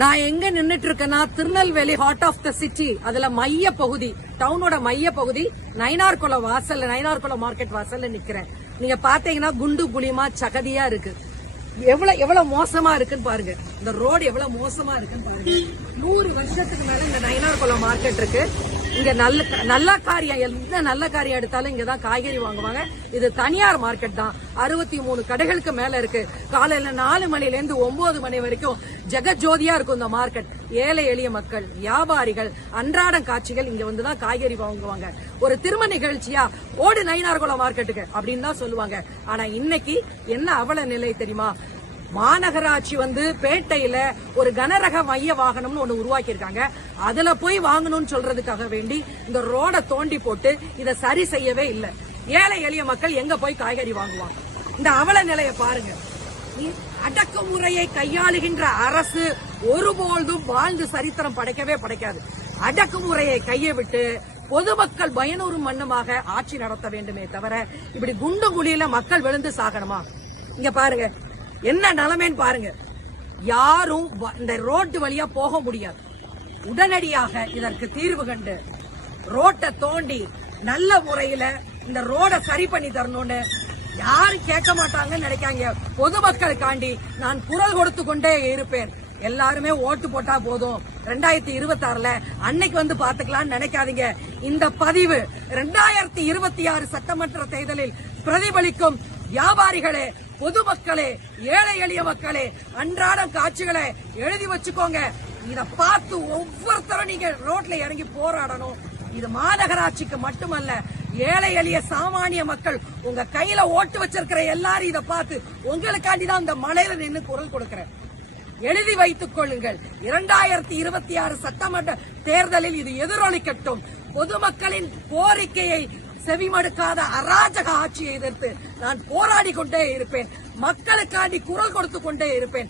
நான் எங்க நின்னுட்டு இருக்கேன்னா Tirunelveli heart of the city, அதுல மைய பகுதி, டவுனோட மைய பகுதி நயினார்குளம் வாசல்ல, நயினார்குளம் மார்க்கெட் வாசல்ல நிக்கிறேன். நீங்க பாத்தீங்கன்னா குண்டு குழிமா சகதியா இருக்கு. எவ்வளவு மோசமா இருக்குன்னு பாருங்க. இந்த ரோடு எவ்வளவு மோசமா இருக்குன்னு பாருங்க. 100 வருஷத்துக்கு மேல இந்த நயினார்குளம் மார்க்கெட் இருக்கு. இங்க நல்ல காரியம், எந்த நல்ல காரியம் எடுத்தாலும் இங்கதான் காய்கறி வாங்குவாங்க. இது தனியார் மார்க்கெட் தான். 63 கடைகளுக்கு மேல இருக்கு. காலையில 4 மணில இருந்து 9 மணி வரைக்கும் ஜெகஜோதியா இருக்கும் இந்த மார்க்கெட். ஏழை எளிய மக்கள், வியாபாரிகள், அன்றாட காட்சிகள் இங்க வந்துதான் காய்கறி வாங்குவாங்க. ஒரு திருமண நிகழ்ச்சியா ஓடு நயினார்குளம் மார்க்கெட்டுக்கு அப்படின்னு தான் சொல்லுவாங்க. ஆனா இன்னைக்கு என்ன அவல நிலை தெரியுமா? மாநகராட்சி பேட்டையில ஒரு கனரக மைய வாகனம்னு ஒண்ணு உருவாக்கி இருக்காங்க. அதுல போய் வாங்கணும்னு சொல்றதுக்காக வேண்டி இந்த ரோட தோண்டி போட்டு இத சரி செய்யவே இல்லை. ஏழை எளிய மக்கள் எங்க போய் காய்கறி வாங்குவாங்க? இந்த அவல நிலைய பாருங்க. அடக்குமுறையை கையாளுகின்ற அரசு ஒருபோதும் வாழ்ந்து சரித்திரம் படைக்கவே படைக்காது. அடக்குமுறையை கையை விட்டு பொதுமக்கள் பயனுறும் வண்ணமாக ஆட்சி நடத்த வேண்டுமே தவிர இப்படி குண்டு குழியில மக்கள் விழுந்து சாகணுமா? இங்க பாருங்க என்ன நிலைமைன்னு பாருங்க. யாரும் இந்த ரோட்டு வழியா போக முடியாது. உடனடியாக இதற்கு தீர்வு கண்டு ரோட்டை தோண்டி நல்ல முறையில இந்த ரோட சரி பண்ணி தரணும்னு யாரும் கேட்க மாட்டாங்கன்னு நினைக்காங்க. பொதுமக்களுக்காண்டி நான் குரல் கொடுத்து கொண்டே இருப்பேன். எல்லாருமே ஓட்டு போட்டா போதும் 2026ல அன்னைக்கு பாத்துக்கலாம்னு நினைக்காதீங்க. இந்த பதிவு 2026 சட்டமன்ற தேர்தலில் பிரதிபலிக்கும். வியாபாரிகளே, பொதுமக்களே, ஏழை எளிய மக்களே, அன்றாட காட்சிகளை எழுதி வச்சுக்கோங்க. இத பார்த்து ஒவ்வொருத்தரும் நீங்க ரோட்ல இறங்கி போராடணும். இது மாநகராட்சிக்கு மட்டுமல்ல, ஏழை எளிய சாமானிய மக்கள், உங்க கையில ஓட்டு வச்சிருக்கிற எல்லாரும் இத பார்த்து உங்களுக்காண்டிதான் இந்த மலையில நின்று குரல் கொடுக்கிறேன். எழுதி வைத்துக் கொள்ளுங்கள். 2026 சட்டமன்ற தேர்தலில் இது எதிரொலிக்கட்டும். பொதுமக்களின் கோரிக்கையை செவிமடுக்காத அராஜக ஆட்சியை எதிர்த்து நான் போராடி கொண்டே இருப்பேன். மக்களுக்காண்டி குரல் கொடுத்து கொண்டே இருப்பேன்.